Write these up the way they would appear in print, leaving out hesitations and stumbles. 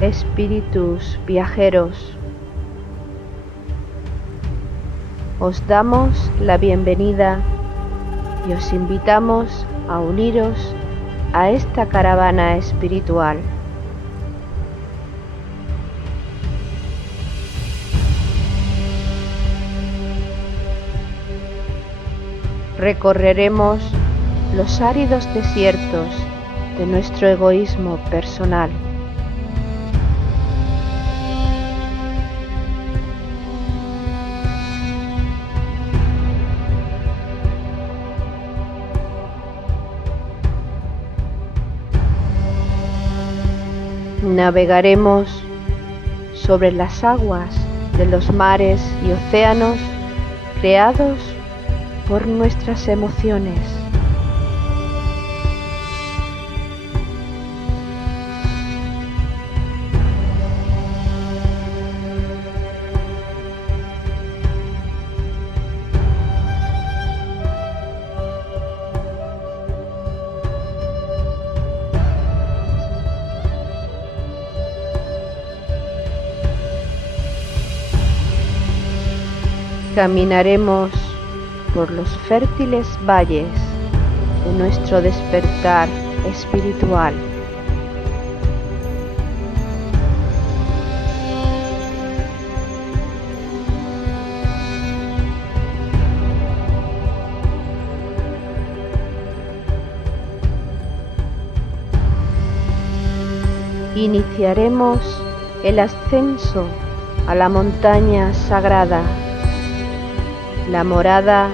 Espíritus viajeros, os damos la bienvenida y os invitamos a uniros a esta caravana espiritual. Recorreremos los áridos desiertos de nuestro egoísmo personal. Navegaremos sobre las aguas de los mares y océanos creados por nuestras emociones. Caminaremos por los fértiles valles de nuestro despertar espiritual. Iniciaremos el ascenso a la montaña sagrada, la morada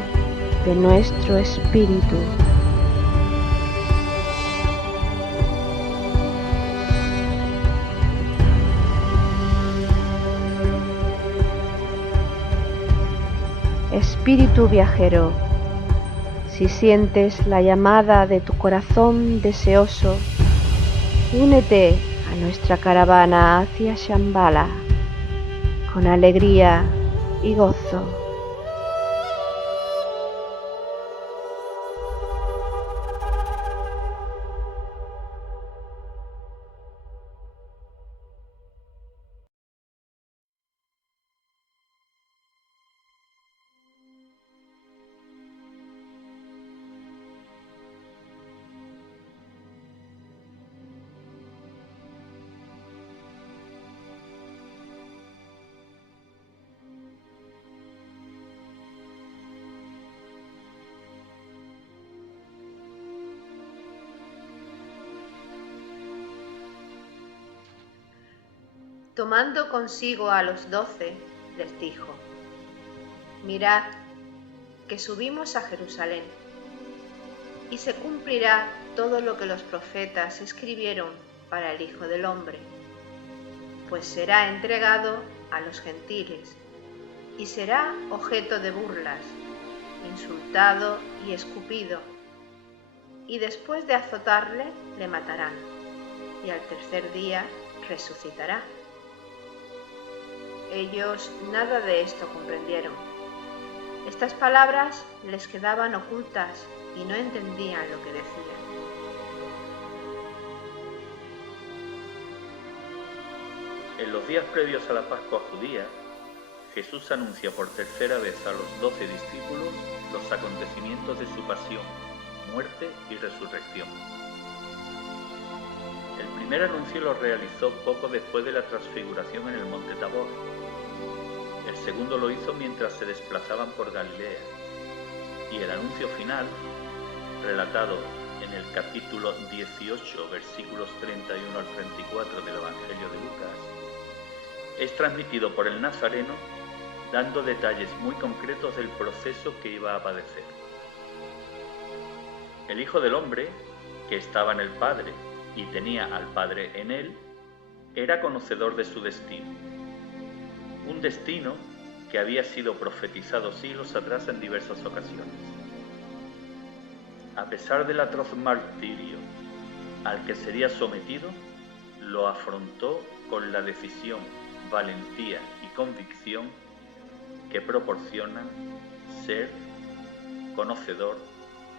de nuestro espíritu. Espíritu viajero, si sientes la llamada de tu corazón deseoso, únete a nuestra caravana hacia Shambhala con alegría y gozo. Tomando consigo a los 12, les dijo: mirad que subimos a Jerusalén, y se cumplirá todo lo que los profetas escribieron para el Hijo del Hombre, pues será entregado a los gentiles, y será objeto de burlas, insultado y escupido, y después de azotarle le matarán, y al tercer día resucitará. Ellos nada de esto comprendieron. Estas palabras les quedaban ocultas y no entendían lo que decían. En los días previos a la Pascua judía, Jesús anuncia por tercera vez a los 12 discípulos los acontecimientos de su pasión, muerte y resurrección. El primer anuncio lo realizó poco después de la transfiguración en el monte Tabor. El segundo lo hizo mientras se desplazaban por Galilea. Y el anuncio final, relatado en el capítulo 18, versículos 31 al 34 del Evangelio de Lucas, es transmitido por el Nazareno dando detalles muy concretos del proceso que iba a padecer. El Hijo del Hombre, que estaba en el Padre y tenía al Padre en él, era conocedor de su destino. Un destino que había sido profetizado siglos atrás en diversas ocasiones. A pesar del atroz martirio al que sería sometido, lo afrontó con la decisión, valentía y convicción que proporcionan ser conocedor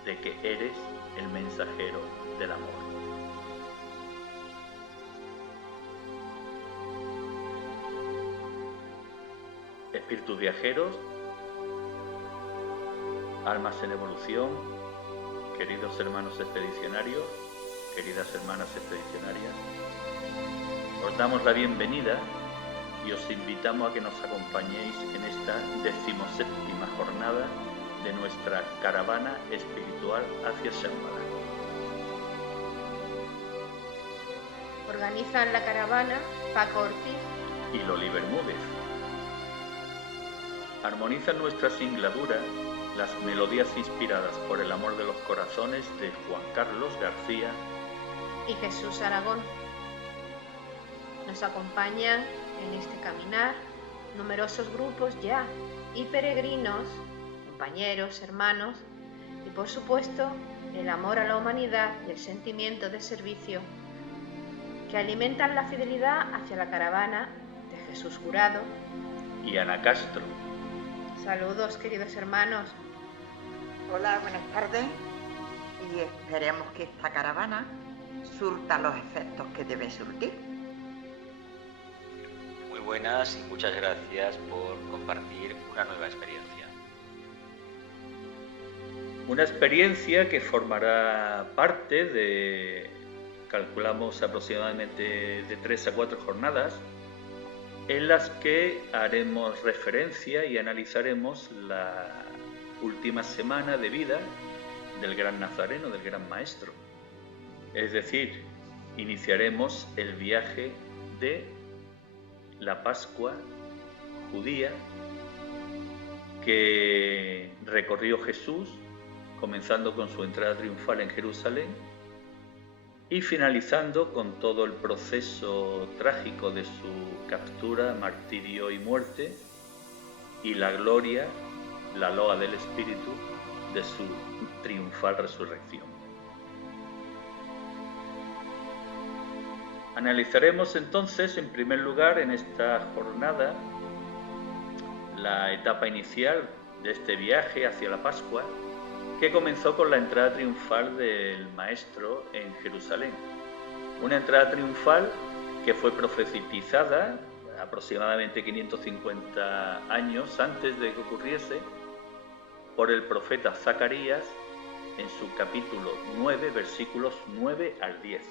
de que eres el mensajero del amor. espíritus viajeros, almas en evolución, queridos hermanos expedicionarios, queridas hermanas expedicionarias, os damos la bienvenida y os invitamos a que nos acompañéis en esta 17ª jornada de nuestra caravana espiritual hacia Shambhala. Organizan la caravana Paco Ortiz y Loli Bermúdez. Armonizan nuestra singladura las melodías inspiradas por el amor de los corazones de Juan Carlos García y Jesús Aragón. Nos acompañan en este caminar numerosos grupos ya y peregrinos, compañeros, hermanos y por supuesto el amor a la humanidad y el sentimiento de servicio que alimentan la fidelidad hacia la caravana de Jesús Jurado y Ana Castro. Saludos, queridos hermanos. Hola, buenas tardes y esperemos que esta caravana surta los efectos que debe surtir. Muy buenas y muchas gracias por compartir una nueva experiencia. Una experiencia que formará parte de, calculamos aproximadamente de 3 a 4 jornadas, en las que haremos referencia y analizaremos la última semana de vida del gran Nazareno, del gran Maestro. Es decir, iniciaremos el viaje de la Pascua judía que recorrió Jesús, comenzando con su entrada triunfal en Jerusalén y finalizando con todo el proceso trágico de su captura, martirio y muerte, y la gloria, la loa del Espíritu de su triunfal resurrección. Analizaremos entonces, en primer lugar, en esta jornada, la etapa inicial de este viaje hacia la Pascua, que comenzó con la entrada triunfal del Maestro en Jerusalén. Una entrada triunfal que fue profetizada aproximadamente 550 años antes de que ocurriese por el profeta Zacarías en su capítulo 9, versículos 9 al 10.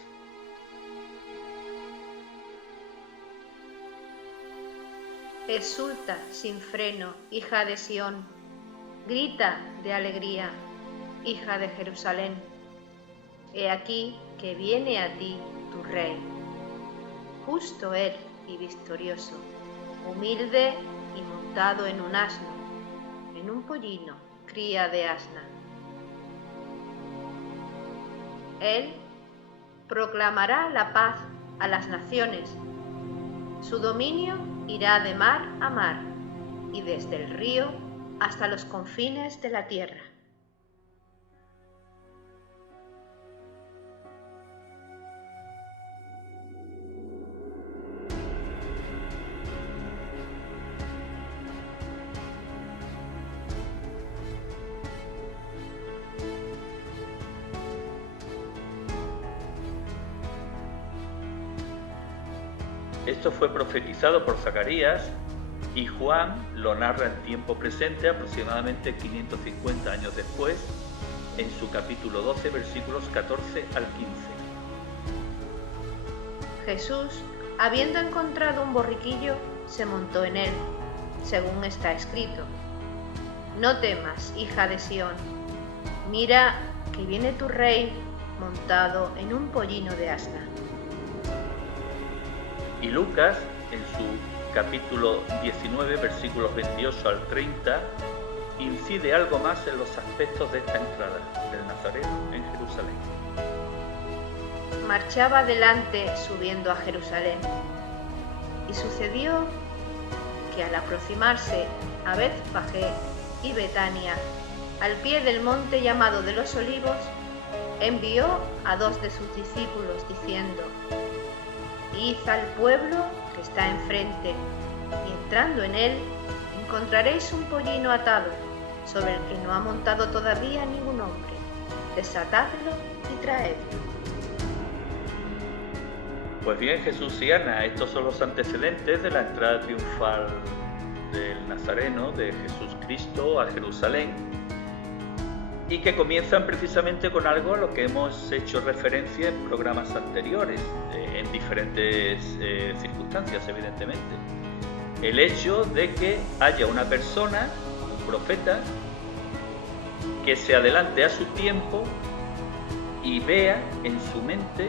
Exulta sin freno, hija de Sión, grita de alegría, hija de Jerusalén. He aquí que viene a ti tu rey, justo él y victorioso, humilde y montado en un asno, en un pollino, cría de asna. Él proclamará la paz a las naciones, su dominio irá de mar a mar y desde el río hasta los confines de la tierra. Esto fue profetizado por Zacarías y Juan lo narra en tiempo presente, aproximadamente 550 años después, en su capítulo 12, versículos 14 al 15. Jesús, habiendo encontrado un borriquillo, se montó en él, según está escrito: No temas, hija de Sión, mira que viene tu rey montado en un pollino de asna. Y Lucas, en su capítulo 19, versículos 28 al 30, incide algo más en los aspectos de esta entrada del Nazareno en Jerusalén. Marchaba adelante subiendo a Jerusalén, y sucedió que al aproximarse a Betfagé y Betania, al pie del monte llamado de los Olivos, envió a 2 de sus discípulos diciendo: Id al pueblo que está enfrente, y entrando en él encontraréis un pollino atado, sobre el que no ha montado todavía ningún hombre. Desatadlo y traedlo. Pues bien, Jesús y Ana, estos son los antecedentes de la entrada triunfal del Nazareno Nazareno, de Jesús Cristo a Jerusalén, y que comienzan precisamente con algo a lo que hemos hecho referencia en programas anteriores, en diferentes circunstancias, evidentemente. El hecho de que haya una persona, un profeta, que se adelante a su tiempo y vea en su mente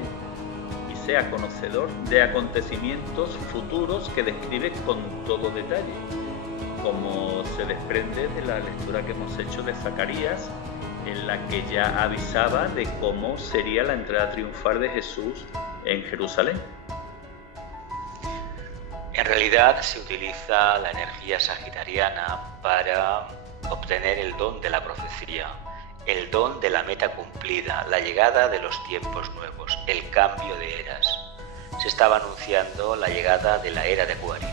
y sea conocedor de acontecimientos futuros que describe con todo detalle, como se desprende de la lectura que hemos hecho de Zacarías, en la que ya avisaba de cómo sería la entrada triunfal de Jesús en Jerusalén. En realidad se utiliza la energía sagitariana para obtener el don de la profecía, el don de la meta cumplida, la llegada de los tiempos nuevos, el cambio de eras. Se estaba anunciando la llegada de la era de Acuario.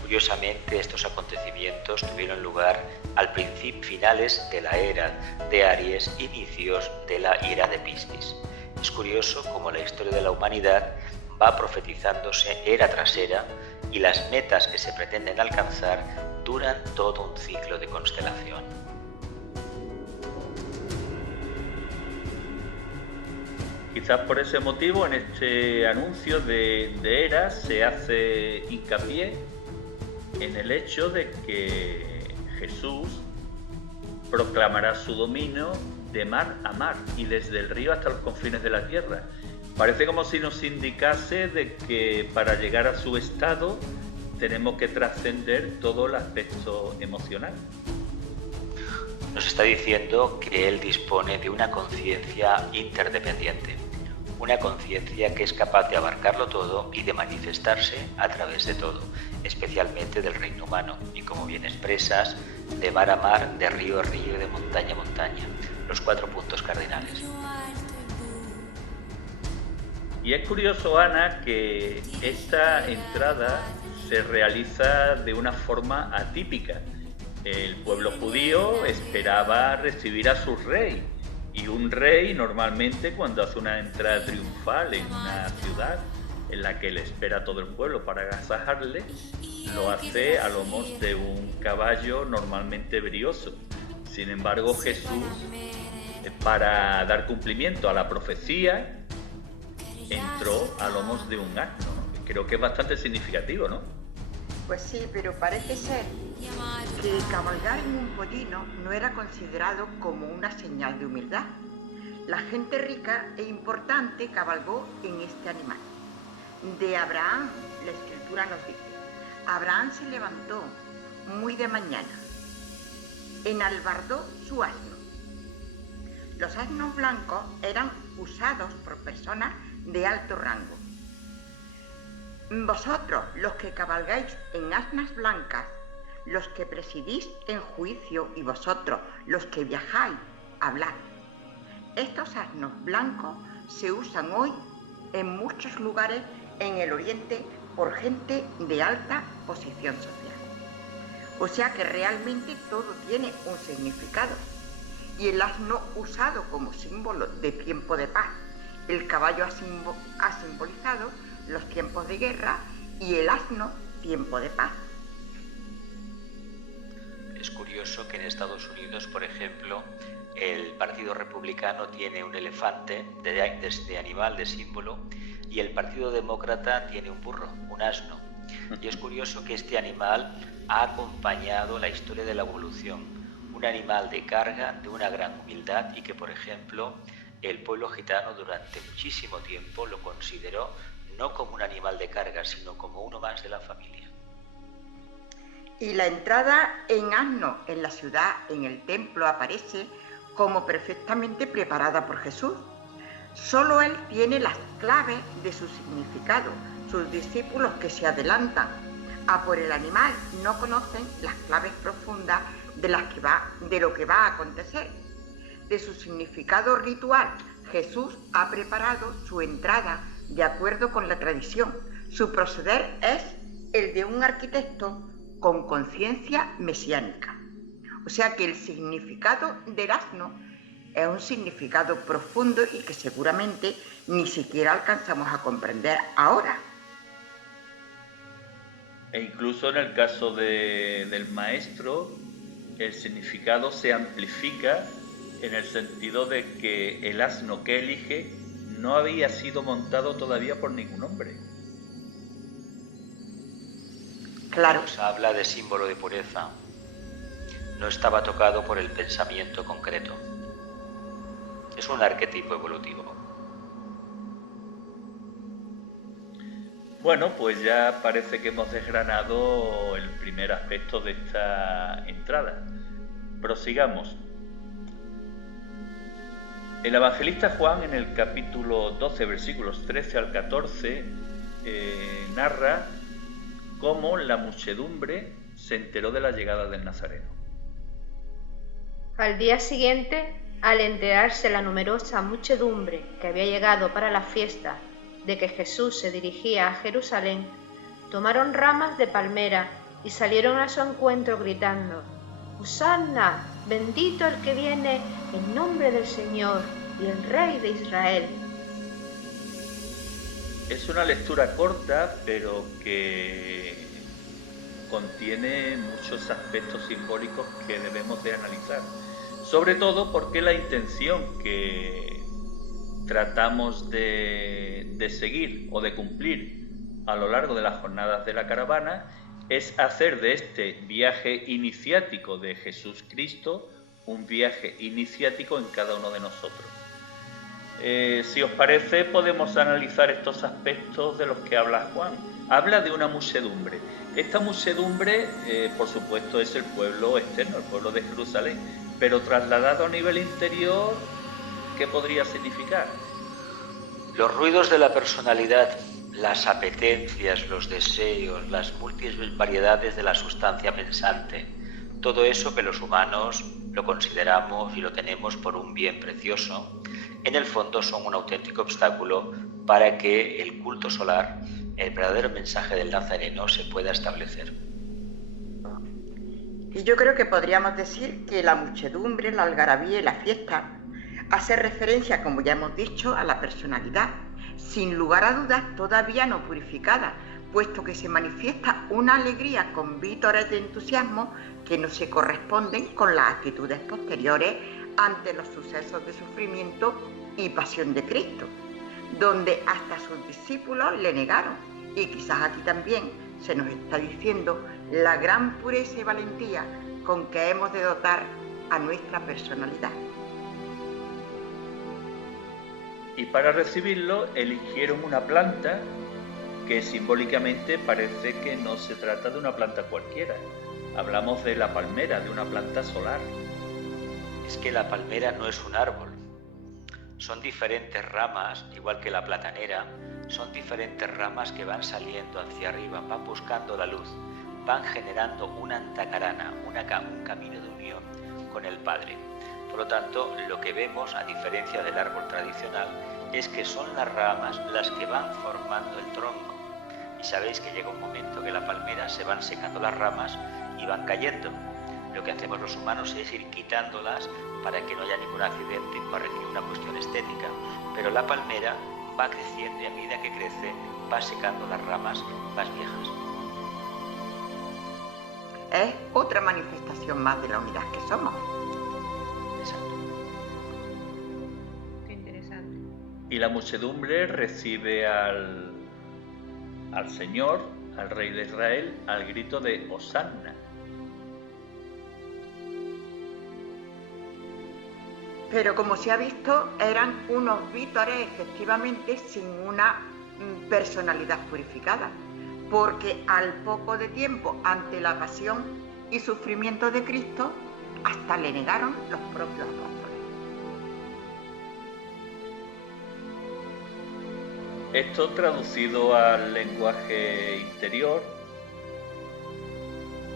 Curiosamente, estos acontecimientos tuvieron lugar al principio, finales de la era de Aries, inicios de la era de Piscis. Es curioso cómo la historia de la humanidad va profetizándose era tras era y las metas que se pretenden alcanzar duran todo un ciclo de constelación. Quizás por ese motivo en este anuncio de eras se hace hincapié en el hecho de que Jesús proclamará su dominio de mar a mar y desde el río hasta los confines de la tierra. Parece como si nos indicase de que para llegar a su estado tenemos que trascender todo el aspecto emocional. Nos está diciendo que Él dispone de una conciencia interdependiente, una conciencia que es capaz de abarcarlo todo y de manifestarse a través de todo, especialmente del reino humano, y como bien expresas, de mar a mar, de río a río y de montaña a montaña, los 4 puntos cardinales. Y es curioso, Ana, que esta entrada se realiza de una forma atípica. El pueblo judío esperaba recibir a su rey, y un rey normalmente cuando hace una entrada triunfal en una ciudad en la que le espera todo el pueblo para agasajarle, lo hace a lomos de un caballo normalmente brioso. Sin embargo, Jesús, para dar cumplimiento a la profecía, entró a lomos de un asno. Creo que es bastante significativo, ¿no? Pues sí, pero parece ser que cabalgar en un pollino no era considerado como una señal de humildad. La gente rica e importante cabalgó en este animal. De Abraham, la escritura nos dice, Abraham se levantó muy de mañana, enalbardó su asno. Los asnos blancos eran usados por personas de alto rango. Vosotros, los que cabalgáis en asnas blancas, los que presidís en juicio y vosotros, los que viajáis, hablad. Estos asnos blancos se usan hoy en muchos lugares en el Oriente por gente de alta posición social. O sea que realmente todo tiene un significado. Y el asno usado como símbolo de tiempo de paz. El caballo ha simbolizado los tiempos de guerra y el asno tiempo de paz. Es curioso que en Estados Unidos, por ejemplo, el Partido Republicano tiene un elefante de animal, de símbolo, y el Partido Demócrata tiene un burro, un asno. Y es curioso que este animal ha acompañado la historia de la evolución, un animal de carga, de una gran humildad, y que, por ejemplo, el pueblo gitano durante muchísimo tiempo lo consideró no como un animal de carga, sino como uno más de la familia. Y la entrada en asno en la ciudad, en el templo, aparece como perfectamente preparada por Jesús. Solo Él tiene las claves de su significado. Sus discípulos que se adelantan a por el animal no conocen las claves profundas de lo que va a acontecer. De su significado ritual, Jesús ha preparado su entrada de acuerdo con la tradición. Su proceder es el de un arquitecto con conciencia mesiánica. O sea que el significado del asno es un significado profundo y que seguramente ni siquiera alcanzamos a comprender ahora. E incluso en el caso del maestro, el significado se amplifica en el sentido de que el asno que elige no había sido montado todavía por ningún hombre. Claro. Nos habla de símbolo de pureza. No estaba tocado por el pensamiento concreto. Es un arquetipo evolutivo. Bueno, pues ya parece que hemos desgranado el primer aspecto de esta entrada. Prosigamos. El evangelista Juan, en el capítulo 12, versículos 13 al 14, narra cómo la muchedumbre se enteró de la llegada del Nazareno. Al día siguiente, al enterarse la numerosa muchedumbre que había llegado para la fiesta de que Jesús se dirigía a Jerusalén, tomaron ramas de palmera y salieron a su encuentro gritando: «Hosanna, bendito el que viene en nombre del Señor y el Rey de Israel». Es una lectura corta, pero que contiene muchos aspectos simbólicos que debemos de analizar. Sobre todo porque la intención que tratamos de seguir o de cumplir a lo largo de las jornadas de la caravana es hacer de este viaje iniciático de Jesús Cristo un viaje iniciático en cada uno de nosotros. Si os parece, podemos analizar estos aspectos de los que habla Juan. Habla de una muchedumbre. Esta muchedumbre, por supuesto, es el pueblo externo, el pueblo de Jerusalén, pero trasladado a nivel interior, ¿qué podría significar? Los ruidos de la personalidad, las apetencias, los deseos, las múltiples variedades de la sustancia pensante, todo eso que los humanos lo consideramos y lo tenemos por un bien precioso, en el fondo son un auténtico obstáculo para que el culto solar, el verdadero mensaje del Nazareno, se pueda establecer. Y yo creo que podríamos decir que la muchedumbre, la algarabía y la fiesta hace referencia, como ya hemos dicho, a la personalidad, sin lugar a dudas todavía no purificada, puesto que se manifiesta una alegría con vítores de entusiasmo que no se corresponden con las actitudes posteriores ante los sucesos de sufrimiento y pasión de Cristo, donde hasta sus discípulos le negaron. Y quizás aquí también se nos está diciendo la gran pureza y valentía con que hemos de dotar a nuestra personalidad. Y para recibirlo eligieron una planta que simbólicamente parece que no se trata de una planta cualquiera. Hablamos de la palmera, de una planta solar. Es que la palmera no es un árbol. Son diferentes ramas, igual que la platanera, son diferentes ramas que van saliendo hacia arriba, van buscando la luz, van generando una antacarana, un camino de unión con el Padre. Por lo tanto, lo que vemos, a diferencia del árbol tradicional, es que son las ramas las que van formando el tronco. Y sabéis que llega un momento que la palmera se van secando las ramas y van cayendo. Lo que hacemos los humanos es ir quitándolas para que no haya ningún accidente, para recibir una cuestión estética. Pero la palmera va creciendo y a medida que crece va secando las ramas más viejas. Es otra manifestación más de la unidad que somos. Exacto. Qué interesante. Y la muchedumbre recibe al Señor, al Rey de Israel, al grito de Hosanna. Pero como se ha visto, eran unos vítores efectivamente sin una personalidad purificada, porque al poco de tiempo, ante la pasión y sufrimiento de Cristo, hasta le negaron los propios apóstoles. Esto traducido al lenguaje interior,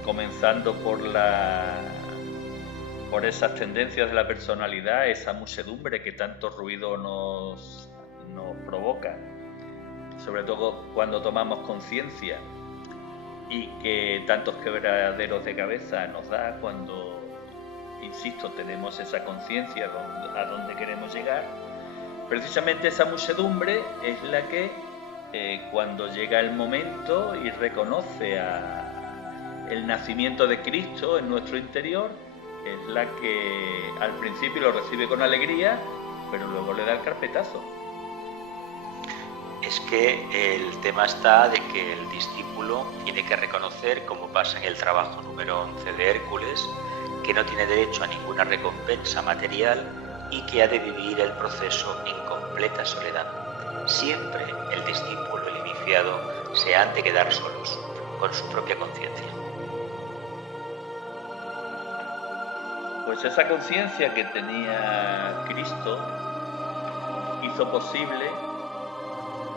comenzando por esas tendencias de la personalidad, esa muchedumbre que tanto ruido nos provoca, sobre todo cuando tomamos conciencia, y que tantos quebraderos de cabeza nos da cuando, insisto, tenemos esa conciencia a dónde queremos llegar. Precisamente esa muchedumbre es la que cuando llega el momento y reconoce el nacimiento de Cristo en nuestro interior, es la que al principio lo recibe con alegría, pero luego le da el carpetazo. Es que el tema está de que el discípulo tiene que reconocer, como pasa en el trabajo número 11 de Hércules, que no tiene derecho a ninguna recompensa material y que ha de vivir el proceso en completa soledad. Siempre el discípulo, el iniciado, se han de quedar solos, con su propia conciencia. Pues esa conciencia que tenía Cristo hizo posible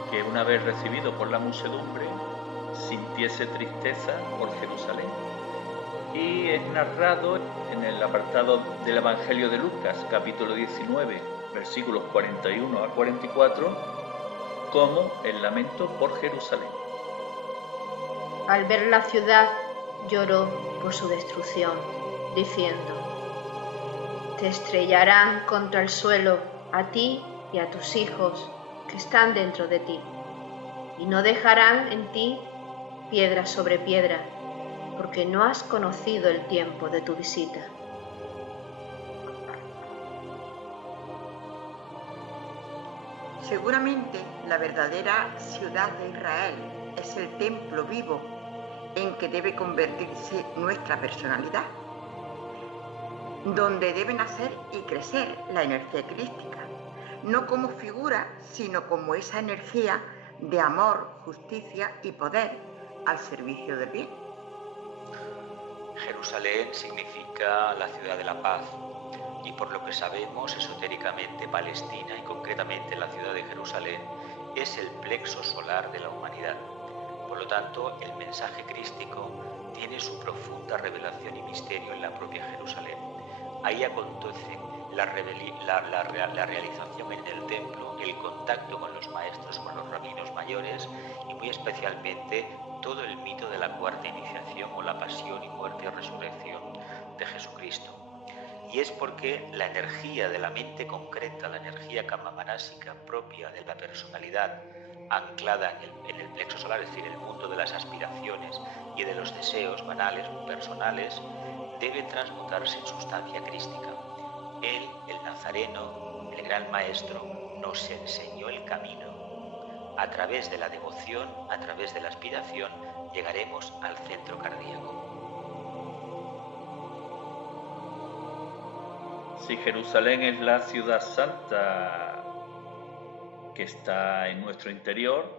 que, una vez recibido por la muchedumbre, sintiese tristeza por Jerusalén. Y es narrado en el apartado del Evangelio de Lucas, capítulo 19, versículos 41 a 44, como el lamento por Jerusalén. Al ver la ciudad, lloró por su destrucción, diciendo: te estrellarán contra el suelo, a ti y a tus hijos que están dentro de ti, y no dejarán en ti piedra sobre piedra, porque no has conocido el tiempo de tu visita. Seguramente la verdadera ciudad de Israel es el templo vivo en que debe convertirse nuestra personalidad, donde debe nacer y crecer la energía crística, no como figura, sino como esa energía de amor, justicia y poder al servicio del bien. Jerusalén significa la ciudad de la paz, y por lo que sabemos esotéricamente, Palestina y concretamente la ciudad de Jerusalén es el plexo solar de la humanidad. Por lo tanto, el mensaje crístico tiene su profunda revelación y misterio en la propia Jerusalén. Ahí acontece la realización en el templo, el contacto con los maestros, con los rabinos mayores y muy especialmente todo el mito de la cuarta iniciación o la pasión y muerte y resurrección de Jesucristo. Y es porque la energía de la mente concreta, la energía kamamanasica propia de la personalidad anclada en el plexo solar, es decir, el mundo de las aspiraciones y de los deseos banales o personales, debe transmutarse en sustancia crística. Él, el Nazareno, el gran maestro, nos enseñó el camino. A través de la devoción, a través de la aspiración, llegaremos al centro cardíaco. Si Jerusalén es la ciudad santa que está en nuestro interior,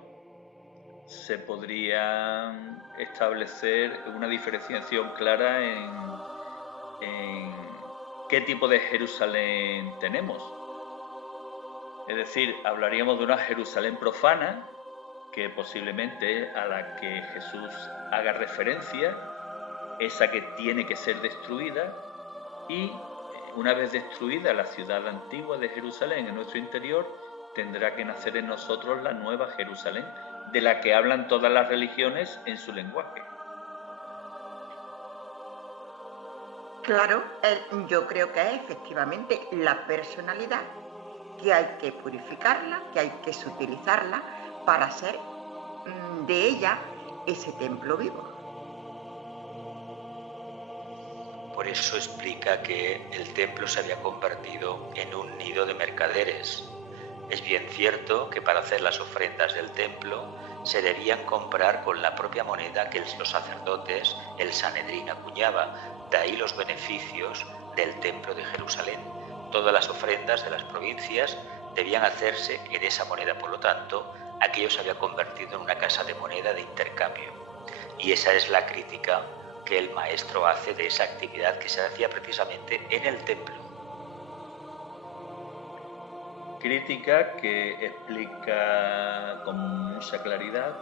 se podría establecer una diferenciación clara en qué tipo de Jerusalén tenemos. Es decir, hablaríamos de una Jerusalén profana, que posiblemente a la que Jesús haga referencia, esa que tiene que ser destruida, y una vez destruida la ciudad antigua de Jerusalén en nuestro interior, tendrá que nacer en nosotros la nueva Jerusalén, de la que hablan todas las religiones en su lenguaje. Claro, yo creo que es efectivamente la personalidad, que hay que purificarla, que hay que sutilizarla para hacer de ella ese templo vivo. Por eso explica que el templo se había convertido en un nido de mercaderes. Es bien cierto que para hacer las ofrendas del templo se debían comprar con la propia moneda que los sacerdotes, el Sanedrín, acuñaba. De ahí los beneficios del templo de Jerusalén. Todas las ofrendas de las provincias debían hacerse en esa moneda. Por lo tanto, aquello se había convertido en una casa de moneda de intercambio. Y esa es la crítica que el maestro hace de esa actividad que se hacía precisamente en el templo. Crítica que explica con mucha claridad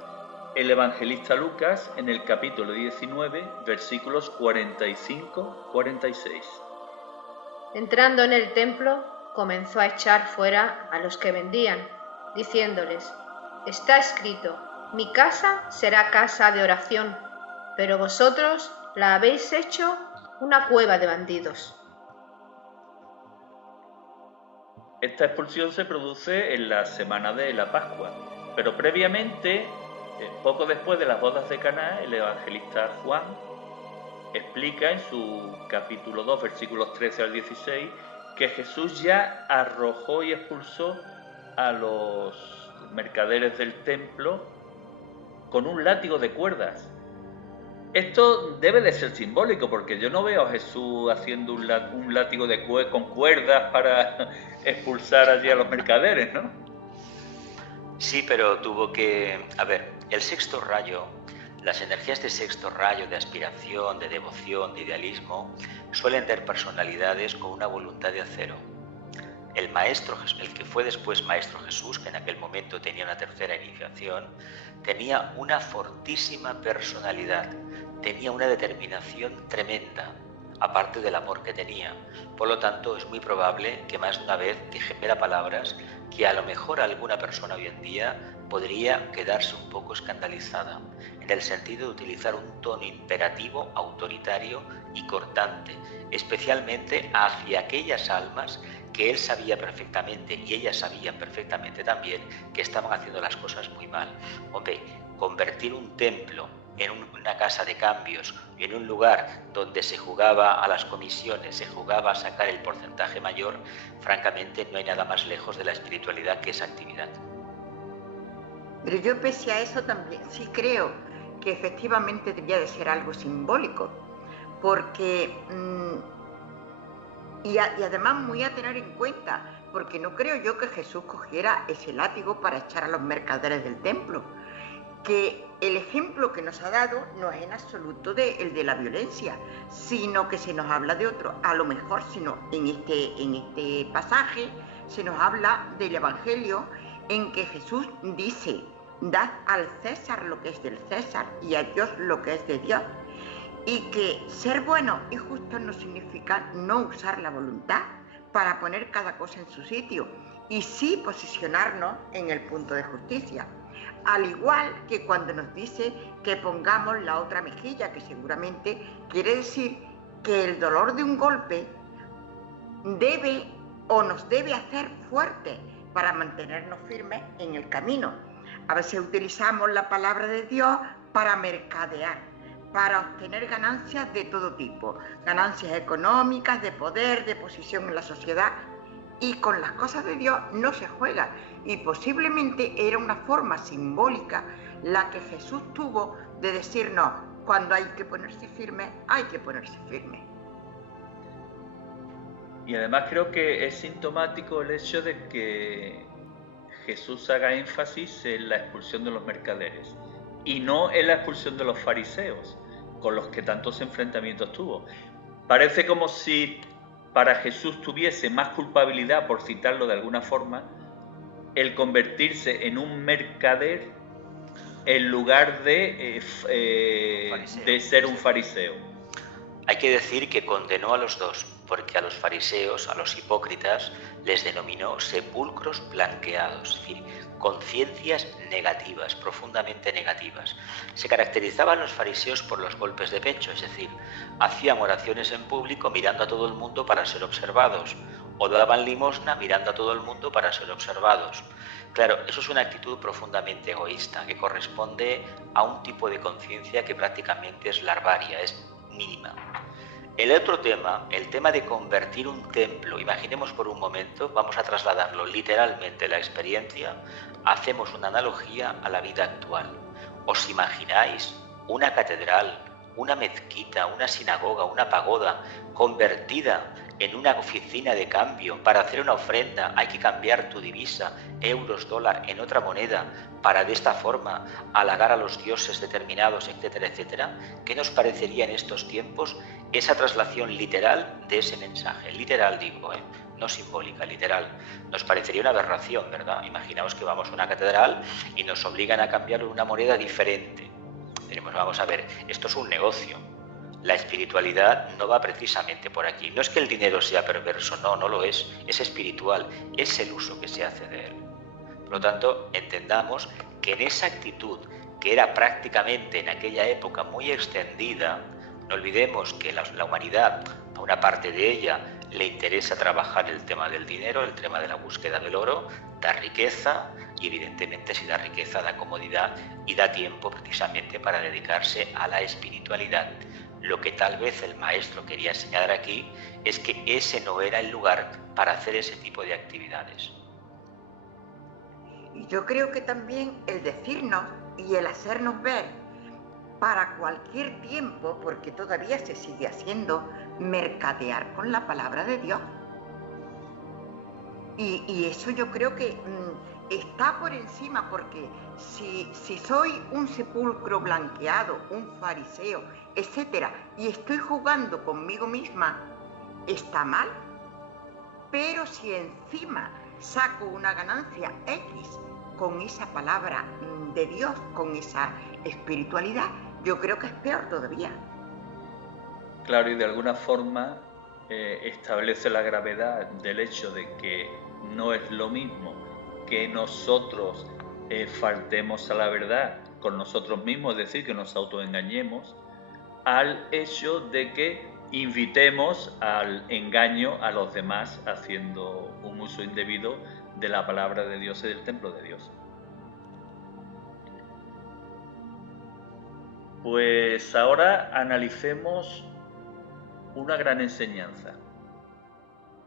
el evangelista Lucas en el capítulo 19, versículos 45-46. Entrando en el templo, comenzó a echar fuera a los que vendían, diciéndoles: está escrito, mi casa será casa de oración, pero vosotros la habéis hecho una cueva de bandidos. Esta expulsión se produce en la semana de la Pascua, Pero previamente, poco después de las bodas de Caná, el evangelista Juan explica en su capítulo 2, versículos 13 al 16, que Jesús ya arrojó y expulsó a los mercaderes del templo con un látigo de cuerdas. Esto debe de ser simbólico, porque yo no veo a Jesús haciendo un látigo con cuerdas para expulsar allí a los mercaderes, ¿no? Sí, pero tuvo que... A ver, el sexto rayo, las energías de sexto rayo, de aspiración, de devoción, de idealismo, suelen tener personalidades con una voluntad de acero. El maestro, el que fue después maestro Jesús, que en aquel momento tenía una tercera iniciación, tenía una fortísima personalidad, tenía una determinación tremenda, aparte del amor que tenía. Por lo tanto, es muy probable que más de una vez dijera palabras que a lo mejor alguna persona hoy en día podría quedarse un poco escandalizada, en el sentido de utilizar un tono imperativo, autoritario y cortante, especialmente hacia aquellas almas que él sabía perfectamente y ellas sabían perfectamente también que estaban haciendo las cosas muy mal. Hombre, convertir un templo en una casa de cambios, en un lugar donde se jugaba a las comisiones, se jugaba a sacar el porcentaje mayor, francamente no hay nada más lejos de la espiritualidad que esa actividad. Pero yo, pese a eso, también sí creo que efectivamente debía de ser algo simbólico, porque y además muy a tener en cuenta, porque no creo yo que Jesús cogiera ese látigo para echar a los mercaderes del templo, que el ejemplo que nos ha dado no es en absoluto el de la violencia, sino que se nos habla de otro, a lo mejor, sino en este pasaje se nos habla del Evangelio, en que Jesús dice: dad al César lo que es del César y a Dios lo que es de Dios. Y que ser bueno y justo no significa no usar la voluntad para poner cada cosa en su sitio, y sí posicionarnos en el punto de justicia. Al igual que cuando nos dice que pongamos la otra mejilla, que seguramente quiere decir que el dolor de un golpe debe o nos debe hacer fuertes para mantenernos firmes en el camino. A veces utilizamos la palabra de Dios para mercadear, para obtener ganancias de todo tipo, ganancias económicas, de poder, de posición en la sociedad, y con las cosas de Dios no se juega, y posiblemente era una forma simbólica la que Jesús tuvo de decirnos: cuando hay que ponerse firme, hay que ponerse firme. Y además creo que es sintomático el hecho de que Jesús haga énfasis en la expulsión de los mercaderes y no en la expulsión de los fariseos, con los que tantos enfrentamientos tuvo. Parece como si para Jesús tuviese más culpabilidad, por citarlo de alguna forma, el convertirse en un mercader en lugar de ser un fariseo. Hay que decir que condenó a los dos, porque a los fariseos, a los hipócritas, les denominó sepulcros blanqueados, es decir, conciencias negativas, profundamente negativas. Se caracterizaban los fariseos por los golpes de pecho, es decir, hacían oraciones en público mirando a todo el mundo para ser observados, o daban limosna mirando a todo el mundo para ser observados. Claro, eso es una actitud profundamente egoísta, que corresponde a un tipo de conciencia que prácticamente es larvaria, es mínima. El otro tema, el tema de convertir un templo, imaginemos por un momento, vamos a trasladarlo literalmente la experiencia, hacemos una analogía a la vida actual. ¿Os imagináis una catedral, una mezquita, una sinagoga, una pagoda convertida en una oficina de cambio? Para hacer una ofrenda hay que cambiar tu divisa, euros, dólar, en otra moneda, para de esta forma halagar a los dioses determinados, etcétera, etcétera. ¿Qué nos parecería en estos tiempos esa traslación literal de ese mensaje? Literal digo, no simbólica, literal. Nos parecería una aberración, ¿verdad? Imaginaos que vamos a una catedral y nos obligan a cambiar una moneda diferente. Vamos a ver, esto es un negocio. La espiritualidad no va precisamente por aquí. No es que el dinero sea perverso, no lo es. Es espiritual, es el uso que se hace de él. Por lo tanto, entendamos que en esa actitud, que era prácticamente en aquella época muy extendida, no olvidemos que la humanidad, a una parte de ella, Le interesa trabajar el tema del dinero, el tema de la búsqueda del oro, da riqueza y evidentemente si da riqueza da comodidad y da tiempo precisamente para dedicarse a la espiritualidad. Lo que tal vez el maestro quería señalar aquí es que ese no era el lugar para hacer ese tipo de actividades. Y yo creo que también el decirnos y el hacernos ver para cualquier tiempo, porque todavía se sigue haciendo, mercadear con la palabra de Dios. Y eso yo creo que está por encima, porque si soy un sepulcro blanqueado, un fariseo, etcétera, y estoy jugando conmigo misma, está mal. Pero si encima saco una ganancia X con esa palabra de Dios, con esa espiritualidad, yo creo que es peor todavía. Claro, y de alguna forma establece la gravedad del hecho de que no es lo mismo que nosotros faltemos a la verdad con nosotros mismos, es decir, que nos autoengañemos, al hecho de que invitemos al engaño a los demás haciendo un uso indebido de la palabra de Dios y del templo de Dios. Pues ahora analicemos una gran enseñanza,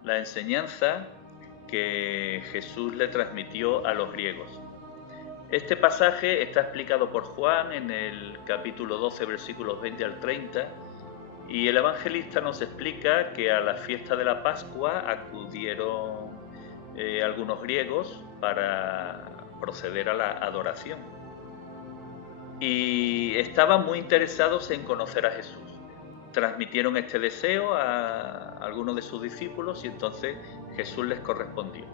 la enseñanza que Jesús le transmitió a los griegos. Este pasaje está explicado por Juan en el capítulo 12, versículos 20 al 30, y el evangelista nos explica que a la fiesta de la Pascua acudieron algunos griegos para proceder a la adoración. Y estaban muy interesados en conocer a Jesús. Transmitieron este deseo a algunos de sus discípulos y entonces Jesús les correspondió.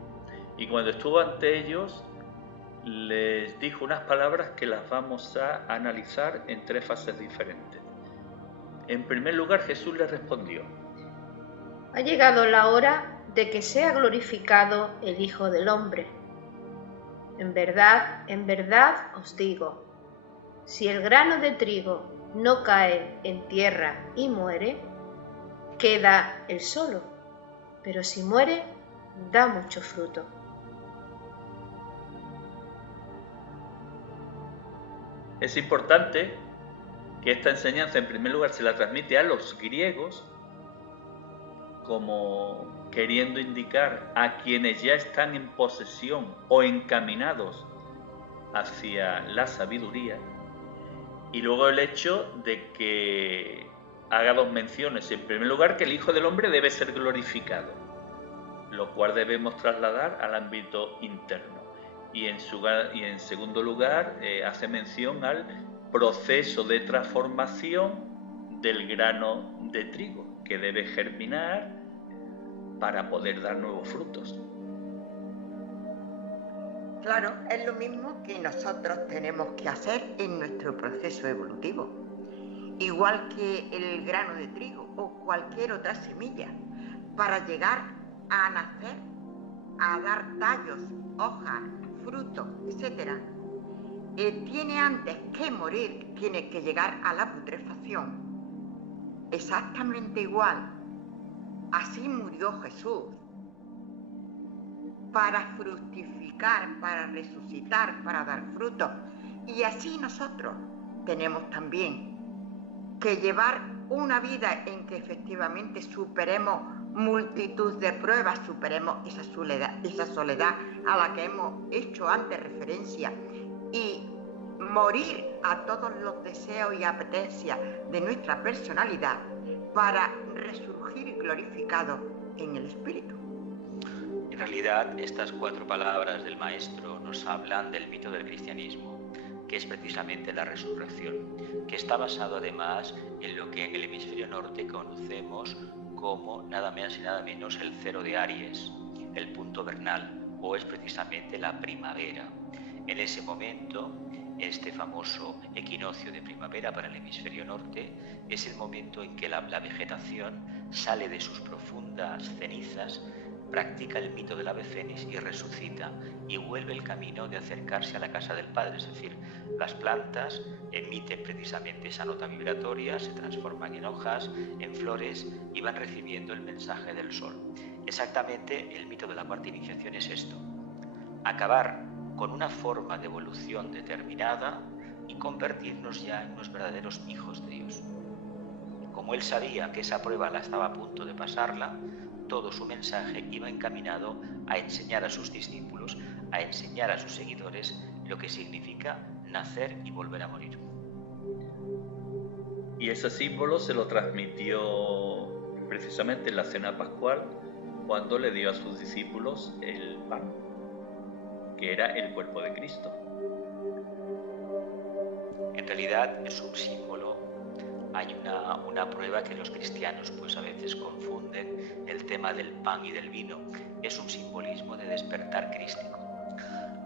Y cuando estuvo ante ellos, les dijo unas palabras que las vamos a analizar en 3 fases diferentes. En primer lugar, Jesús les respondió: Ha llegado la hora de que sea glorificado el Hijo del Hombre. En verdad os digo, si el grano de trigo no cae en tierra y muere, queda él solo, pero si muere, da mucho fruto. Es importante que esta enseñanza en primer lugar se la transmite a los griegos como queriendo indicar a quienes ya están en posesión o encaminados hacia la sabiduría, y luego el hecho de que haga 2 menciones. En primer lugar, que el Hijo del Hombre debe ser glorificado, lo cual debemos trasladar al ámbito interno. Y en segundo lugar, hace mención al proceso de transformación del grano de trigo, que debe germinar para poder dar nuevos frutos. Claro, es lo mismo que nosotros tenemos que hacer en nuestro proceso evolutivo. Igual que el grano de trigo o cualquier otra semilla, para llegar a nacer, a dar tallos, hojas, frutos, etc., tiene antes que morir, tiene que llegar a la putrefacción. Exactamente igual. Así murió Jesús, para fructificar, para resucitar, para dar frutos. Y así nosotros tenemos también que llevar una vida en que efectivamente superemos multitud de pruebas, superemos esa soledad a la que hemos hecho antes referencia, y morir a todos los deseos y apetencias de nuestra personalidad para resurgir glorificado en el Espíritu. En realidad, estas 4 palabras del Maestro nos hablan del mito del cristianismo, que es precisamente la resurrección, que está basado además en lo que en el hemisferio norte conocemos como nada más y nada menos el 0 de Aries, el punto vernal, o es precisamente la primavera. En ese momento, este famoso equinoccio de primavera para el hemisferio norte es el momento en que la vegetación sale de sus profundas cenizas practica el mito del ave fénix y resucita y vuelve el camino de acercarse a la casa del Padre. Es decir, las plantas emiten precisamente esa nota vibratoria, se transforman en hojas, en flores y van recibiendo el mensaje del sol. Exactamente el mito de la cuarta iniciación es esto: acabar con una forma de evolución determinada y convertirnos ya en unos verdaderos hijos de Dios. Como él sabía que esa prueba la estaba a punto de pasarla, todo su mensaje iba encaminado a enseñar a sus discípulos, a enseñar a sus seguidores lo que significa nacer y volver a morir. Y ese símbolo se lo transmitió precisamente en la cena pascual, cuando le dio a sus discípulos el pan, que era el cuerpo de Cristo. En realidad es un símbolo. Hay una prueba que los cristianos pues a veces confunden el tema del pan y del vino. Es un simbolismo de despertar crístico.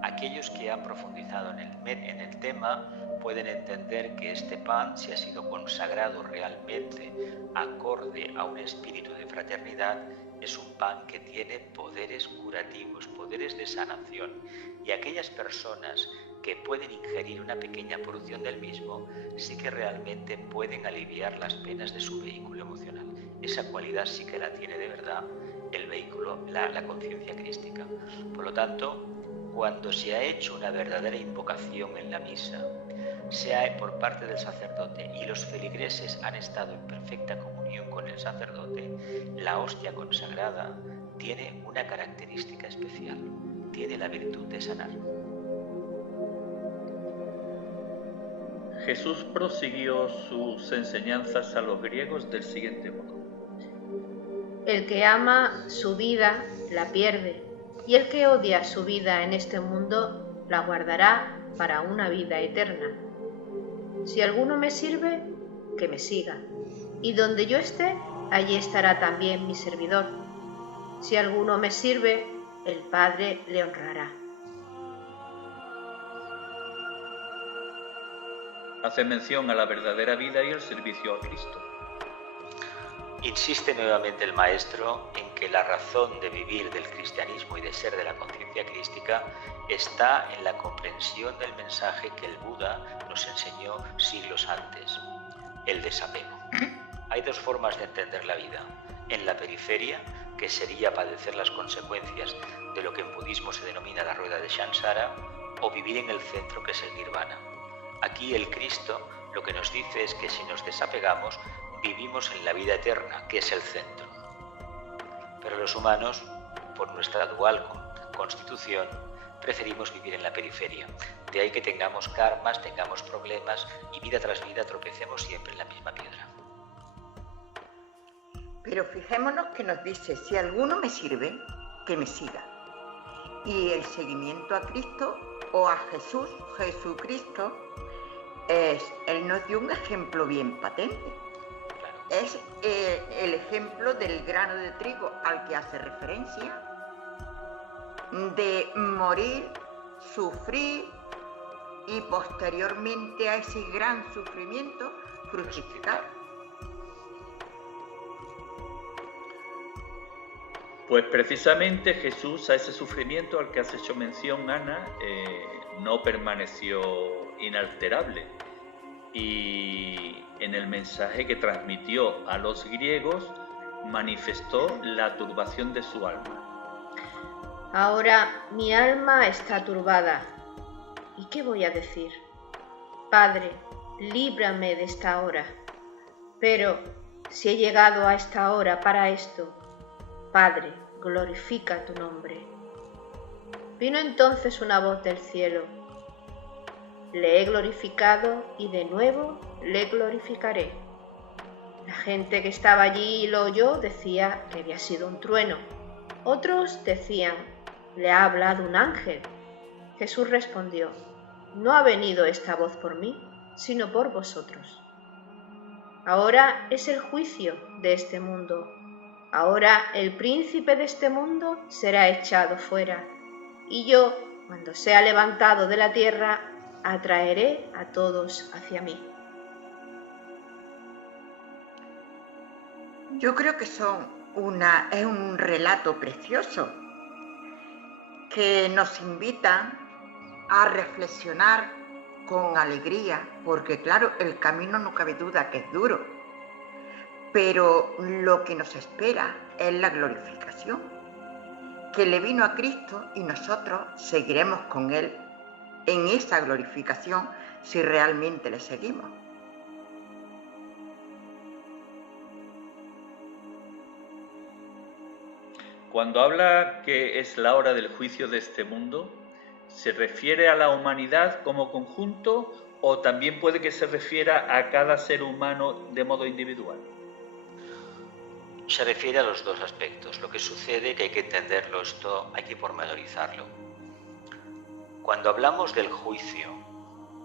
Aquellos que han profundizado en el tema pueden entender que este pan, si ha sido consagrado realmente acorde a un espíritu de fraternidad, es un pan que tiene poderes curativos, poderes de sanación, y aquellas personas que pueden ingerir una pequeña porción del mismo sí que realmente pueden aliviar las penas de su vehículo emocional. Esa cualidad sí que la tiene de verdad el vehículo, la conciencia crística. Por lo tanto, cuando se ha hecho una verdadera invocación en la misa, sea por parte del sacerdote y los feligreses han estado en perfecta comunión con el sacerdote, la hostia consagrada tiene una característica especial, tiene la virtud de sanar. Jesús prosiguió sus enseñanzas a los griegos del siguiente modo: El que ama su vida la pierde, y el que odia su vida en este mundo la guardará para una vida eterna. Si alguno me sirve, que me siga, y donde yo esté, allí estará también mi servidor. Si alguno me sirve, el Padre le honrará. Hace mención a la verdadera vida y el servicio a Cristo. Insiste nuevamente el Maestro en que la razón de vivir del cristianismo y de ser de la conciencia crística está en la comprensión del mensaje que el Buda nos enseñó siglos antes, el desapego. Hay dos formas de entender la vida: en la periferia, que sería padecer las consecuencias de lo que en budismo se denomina la rueda de Samsara, o vivir en el centro, que es el nirvana. Aquí el Cristo lo que nos dice es que si nos desapegamos, vivimos en la vida eterna, que es el centro. Pero los humanos, por nuestra dual constitución, preferimos vivir en la periferia. De ahí que tengamos karmas, tengamos problemas y vida tras vida tropecemos siempre en la misma piedra. Pero fijémonos que nos dice: si alguno me sirve, que me siga. Y el seguimiento a Cristo o a Jesús, Jesucristo, él nos dio un ejemplo bien patente. Es el ejemplo del grano de trigo al que hace referencia, de morir, sufrir y posteriormente a ese gran sufrimiento fructificar. Pues precisamente Jesús, a ese sufrimiento al que has hecho mención, Ana, no permaneció inalterable, y en el mensaje que transmitió a los griegos manifestó la turbación de su alma. Ahora mi alma está turbada. ¿Y qué voy a decir? Padre, líbrame de esta hora. Pero si he llegado a esta hora para esto, Padre, glorifica tu nombre. Vino entonces una voz del cielo: le he glorificado y de nuevo le glorificaré. La gente que estaba allí y lo oyó decía que había sido un trueno. Otros decían: le ha hablado un ángel. Jesús respondió: no ha venido esta voz por mí, sino por vosotros. Ahora es el juicio de este mundo. Ahora el príncipe de este mundo será echado fuera, y yo, cuando sea levantado de la tierra, atraeré a todos hacia mí. Yo creo que son es un relato precioso que nos invita a reflexionar con alegría, porque claro, el camino no cabe duda que es duro, pero lo que nos espera es la glorificación, que le vino a Cristo y nosotros seguiremos con Él en esa glorificación si realmente le seguimos. Cuando habla que es la hora del juicio de este mundo, ¿se refiere a la humanidad como conjunto o también puede que se refiera a cada ser humano de modo individual? Se refiere a los dos aspectos. Lo que sucede que hay que entenderlo, esto hay que pormenorizarlo. Cuando hablamos del juicio,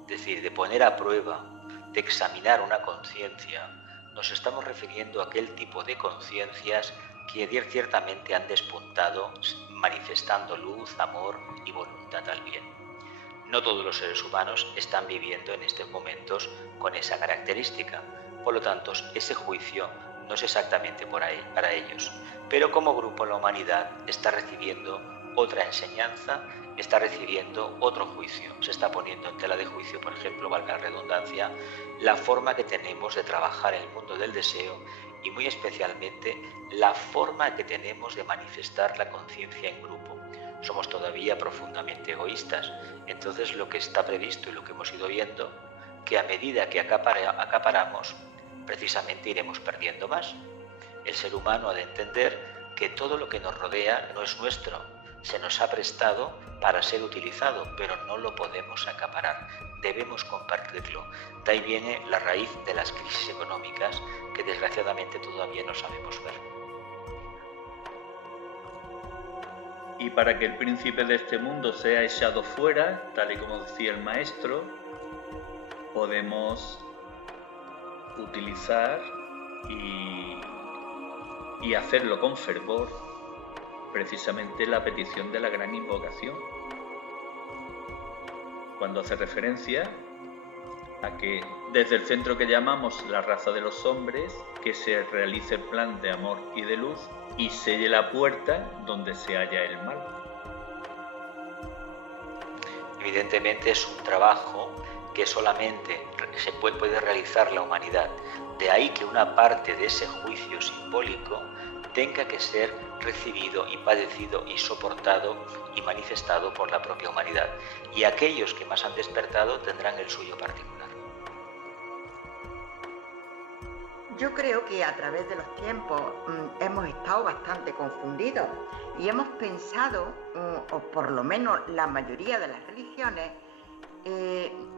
es decir, de poner a prueba, de examinar una conciencia, nos estamos refiriendo a aquel tipo de conciencias que ciertamente han despuntado manifestando luz, amor y voluntad al bien. No todos los seres humanos están viviendo en estos momentos con esa característica, por lo tanto ese juicio no es exactamente para ellos, pero como grupo la humanidad está recibiendo otra enseñanza, está recibiendo otro juicio, se está poniendo en tela de juicio, por ejemplo, valga la redundancia, la forma que tenemos de trabajar en el mundo del deseo y muy especialmente la forma que tenemos de manifestar la conciencia en grupo. Somos todavía profundamente egoístas, entonces lo que está previsto y lo que hemos ido viendo, que a medida que acaparamos, precisamente iremos perdiendo más. El ser humano ha de entender que todo lo que nos rodea no es nuestro, se nos ha prestado para ser utilizado, pero no lo podemos acaparar, debemos compartirlo. De ahí viene la raíz de las crisis económicas que desgraciadamente todavía no sabemos ver. Y para que el príncipe de este mundo sea echado fuera, tal y como decía el maestro, podemos utilizar y hacerlo con fervor, precisamente la petición de la gran invocación, cuando hace referencia a que desde el centro que llamamos la raza de los hombres, que se realice el plan de amor y de luz y selle la puerta donde se halla el mal. Evidentemente es un trabajo que solamente se puede realizar la humanidad. De ahí que una parte de ese juicio simbólico tenga que ser recibido y padecido y soportado y manifestado por la propia humanidad. Y aquellos que más han despertado tendrán el suyo particular. Yo creo que a través de los tiempos hemos estado bastante confundidos y hemos pensado, o por lo menos la mayoría de las religiones,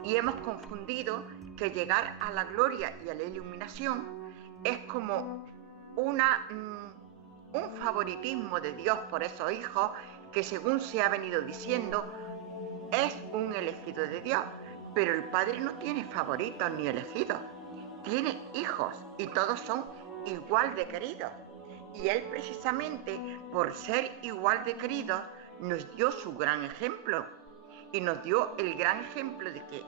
y hemos confundido que llegar a la gloria y a la iluminación es como un favoritismo de Dios por esos hijos que, según se ha venido diciendo, es un elegido de Dios, pero el Padre no tiene favoritos ni elegidos, tiene hijos y todos son igual de queridos, y Él precisamente por ser igual de queridos nos dio su gran ejemplo y nos dio el gran ejemplo de que,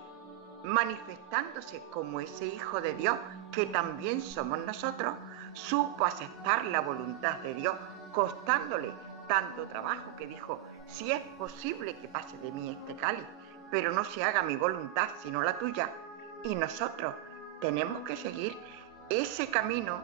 manifestándose como ese Hijo de Dios que también somos nosotros, supo aceptar la voluntad de Dios, costándole tanto trabajo que dijo: si es posible que pase de mí este cáliz, pero no se haga mi voluntad sino la tuya. Y nosotros tenemos que seguir ese camino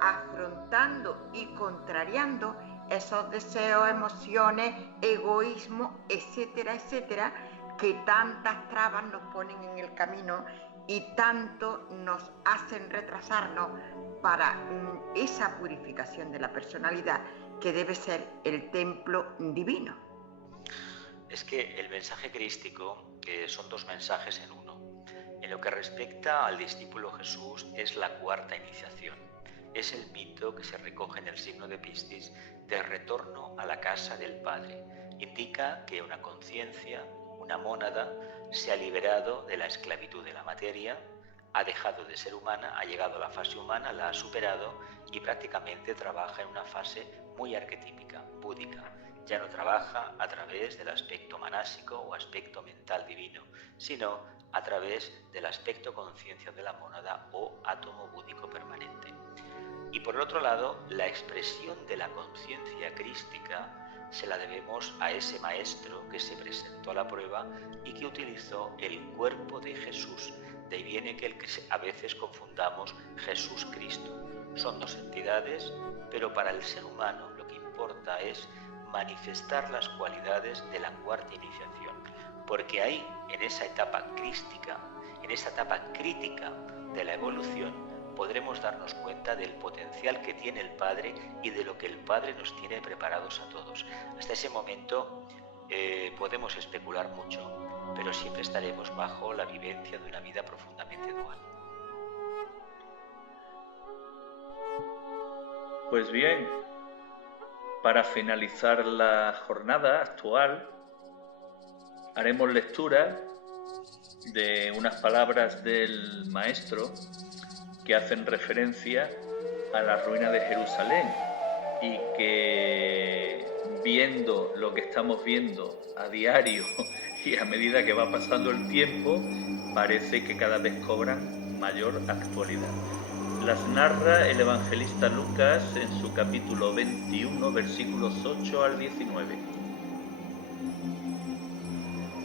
afrontando y contrariando esos deseos, emociones, egoísmo, etcétera, etcétera, que tantas trabas nos ponen en el camino y tanto nos hacen retrasarnos para esa purificación de la personalidad que debe ser el templo divino. Es que el mensaje crístico son dos mensajes en uno. En lo que respecta al discípulo Jesús es la cuarta iniciación. Es el mito que se recoge en el signo de Piscis del retorno a la casa del Padre. Indica que una conciencia, una mónada, se ha liberado de la esclavitud de la materia, ha dejado de ser humana, ha llegado a la fase humana, la ha superado y prácticamente trabaja en una fase muy arquetípica, búdica. Ya no trabaja a través del aspecto manásico o aspecto mental divino, sino a través del aspecto conciencia de la mónada o átomo búdico permanente. Y por el otro lado, la expresión de la conciencia crística se la debemos a ese maestro que se presentó a la prueba y que utilizó el cuerpo de Jesús. De ahí viene que a veces confundamos Jesús Cristo. Son dos entidades, pero para el ser humano lo que importa es manifestar las cualidades de la cuarta iniciación, porque ahí, en esa etapa crística, en esa etapa crítica de la evolución, podremos darnos cuenta del potencial que tiene el Padre y de lo que el Padre nos tiene preparados a todos. Hasta ese momento podemos especular mucho, pero siempre estaremos bajo la vivencia de una vida profundamente dual. Pues bien, para finalizar la jornada actual, haremos lectura de unas palabras del maestro que hacen referencia a la ruina de Jerusalén y que, viendo lo que estamos viendo a diario y a medida que va pasando el tiempo, parece que cada vez cobran mayor actualidad. Las narra el evangelista Lucas en su capítulo 21, versículos 8 al 19.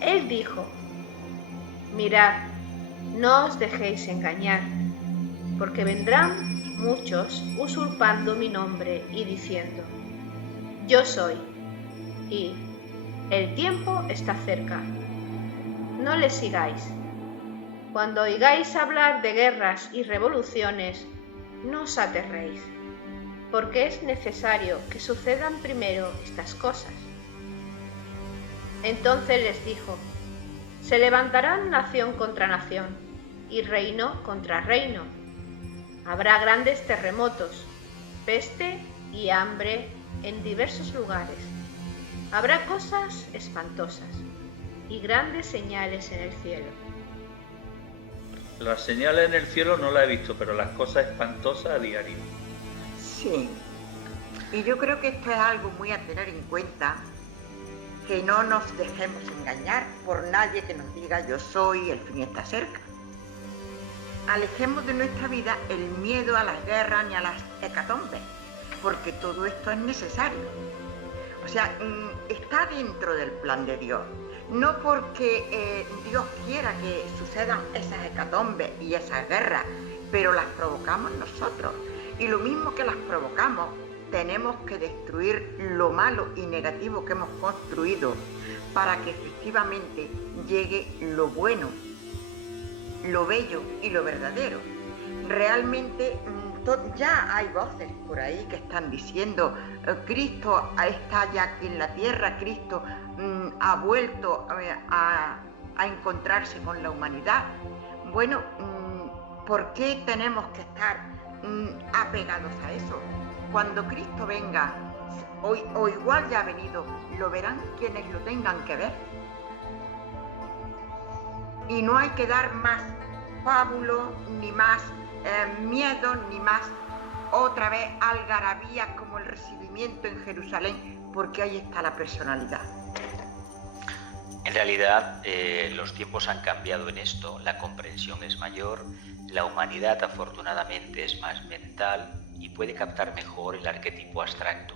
Él dijo: mirad, no os dejéis engañar, porque vendrán muchos usurpando mi nombre y diciendo: yo soy, y el tiempo está cerca. No les sigáis. Cuando oigáis hablar de guerras y revoluciones, no os aterréis, porque es necesario que sucedan primero estas cosas. Entonces les dijo: se levantarán nación contra nación y reino contra reino. Habrá grandes terremotos, peste y hambre en diversos lugares. Habrá cosas espantosas y grandes señales en el cielo. Las señales en el cielo no las he visto, pero las cosas espantosas a diario. Sí, y yo creo que esto es algo muy a tener en cuenta, que no nos dejemos engañar por nadie que nos diga yo soy, el fin está cerca. Alejemos de nuestra vida el miedo a las guerras ni a las hecatombes, porque todo esto es necesario. O sea, está dentro del plan de Dios. No porque Dios quiera que sucedan esas hecatombes y esas guerras, pero las provocamos nosotros. Y lo mismo que las provocamos, tenemos que destruir lo malo y negativo que hemos construido para que efectivamente llegue lo bueno, lo bello y lo verdadero. Realmente ya hay voces por ahí que están diciendo Cristo está ya aquí en la tierra, Cristo ha vuelto a encontrarse con la humanidad. Bueno, ¿por qué tenemos que estar apegados a eso? Cuando Cristo venga, o igual ya ha venido, lo verán quienes lo tengan que ver. Y no hay que dar más pábulo, ni más miedo, ni más otra vez algarabía como el recibimiento en Jerusalén, porque ahí está la personalidad. En realidad, los tiempos han cambiado en esto, la comprensión es mayor, la humanidad afortunadamente es más mental y puede captar mejor el arquetipo abstracto.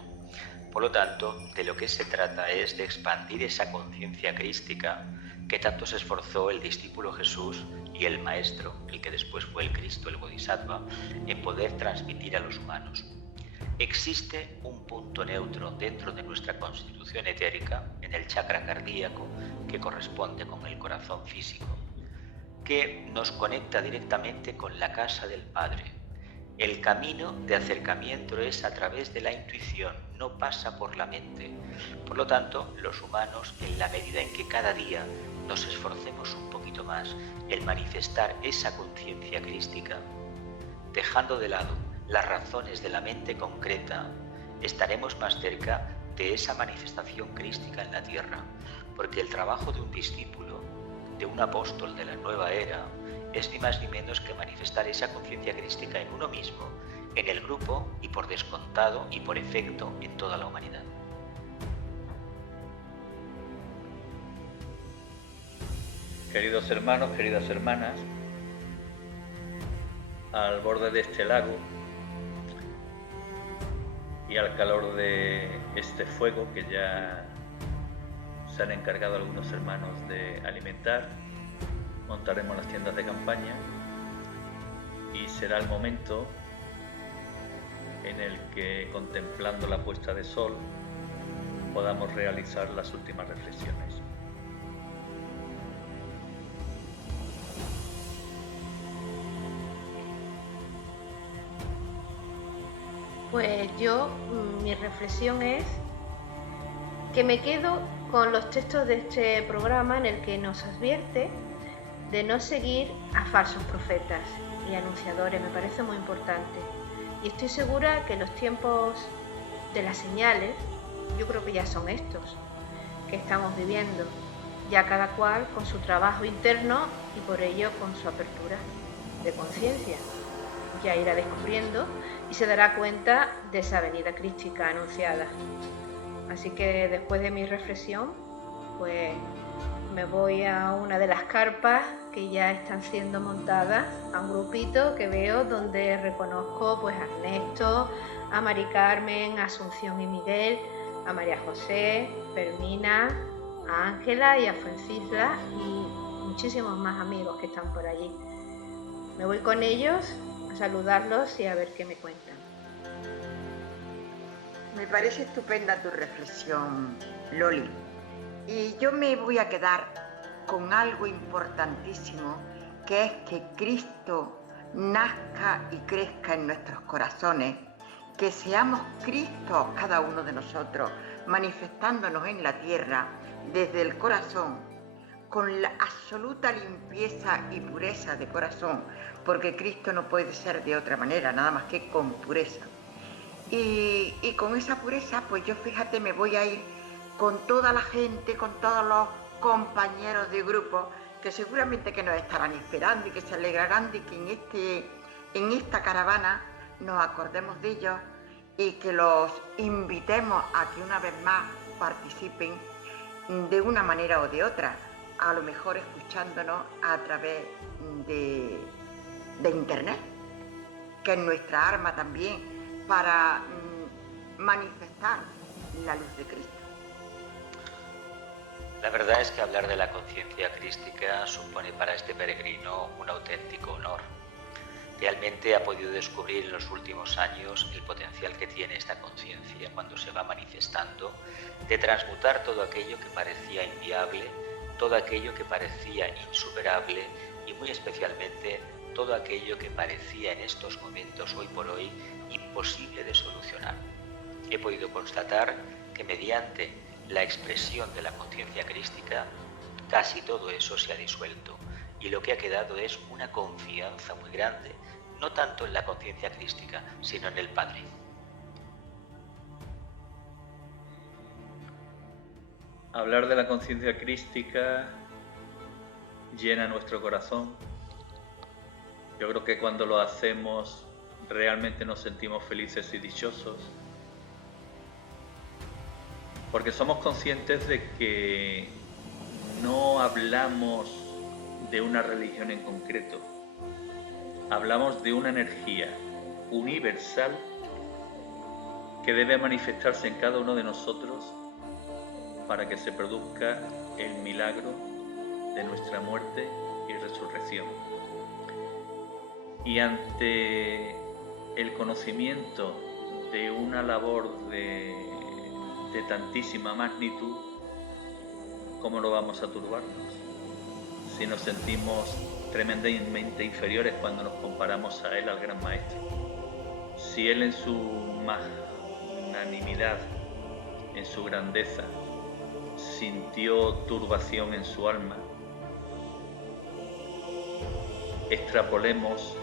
Por lo tanto, de lo que se trata es de expandir esa conciencia crística que tanto se esforzó el discípulo Jesús y el Maestro, el que después fue el Cristo, el Bodhisattva, en poder transmitir a los humanos. Existe un punto neutro dentro de nuestra constitución etérica, en el chakra cardíaco, que corresponde con el corazón físico, que nos conecta directamente con la casa del Padre. El camino de acercamiento es a través de la intuición, no pasa por la mente. Por lo tanto, los humanos, en la medida en que cada día nos esforcemos un poquito más en manifestar esa conciencia crística, dejando de lado las razones de la mente concreta, estaremos más cerca de esa manifestación crística en la tierra, porque el trabajo de un discípulo, de un apóstol de la nueva era, es ni más ni menos que manifestar esa conciencia crística en uno mismo, en el grupo y por descontado y por efecto en toda la humanidad. Queridos hermanos, queridas hermanas, al borde de este lago y al calor de este fuego que ya se han encargado algunos hermanos de alimentar, montaremos las tiendas de campaña y será el momento en el que, contemplando la puesta de sol, podamos realizar las últimas reflexiones. Pues mi reflexión es que me quedo con los textos de este programa en el que nos advierte de no seguir a falsos profetas y anunciadores. Me parece muy importante. Y estoy segura que los tiempos de las señales, yo creo que ya son estos que estamos viviendo, ya cada cual con su trabajo interno y por ello con su apertura de conciencia. Ya irá descubriendo y se dará cuenta de esa venida crística anunciada. Así que después de mi reflexión, pues me voy a una de las carpas que ya están siendo montadas, a un grupito que veo donde reconozco pues a Ernesto, a Mari Carmen, a Asunción y Miguel, a María José, Fermina, a Ángela y a Francisla y muchísimos más amigos que están por allí. Me voy con ellos a saludarlos y a ver qué me cuentan. Me parece estupenda tu reflexión, Loli. Y yo me voy a quedar con algo importantísimo, que es que Cristo nazca y crezca en nuestros corazones, que seamos Cristo cada uno de nosotros, manifestándonos en la tierra desde el corazón, con la absoluta limpieza y pureza de corazón, porque Cristo no puede ser de otra manera, nada más que con pureza. Y con esa pureza, pues yo fíjate, me voy a ir con toda la gente, con todos los compañeros de grupo, que seguramente que nos estarán esperando y que se alegrarán de que en esta caravana nos acordemos de ellos y que los invitemos a que una vez más participen de una manera o de otra, a lo mejor escuchándonos a través de internet, que es nuestra arma también para manifestar la luz de Cristo. La verdad es que hablar de la conciencia crística supone para este peregrino un auténtico honor. Realmente ha podido descubrir en los últimos años el potencial que tiene esta conciencia cuando se va manifestando, de transmutar todo aquello que parecía inviable, todo aquello que parecía insuperable y muy especialmente todo aquello que parecía en estos momentos, hoy por hoy, imposible de solucionar. He podido constatar que mediante la expresión de la conciencia crística, casi todo eso se ha disuelto y lo que ha quedado es una confianza muy grande, no tanto en la conciencia crística, sino en el Padre. Hablar de la conciencia crística llena nuestro corazón. Yo creo que cuando lo hacemos realmente nos sentimos felices y dichosos, porque somos conscientes de que no hablamos de una religión en concreto, hablamos de una energía universal que debe manifestarse en cada uno de nosotros para que se produzca el milagro de nuestra muerte y resurrección. Y ante el conocimiento de una labor de tantísima magnitud, ¿cómo no vamos a turbarnos? Si nos sentimos tremendamente inferiores cuando nos comparamos a Él, al Gran Maestro. Si Él en su magnanimidad, en su grandeza, sintió turbación en su alma, extrapolemos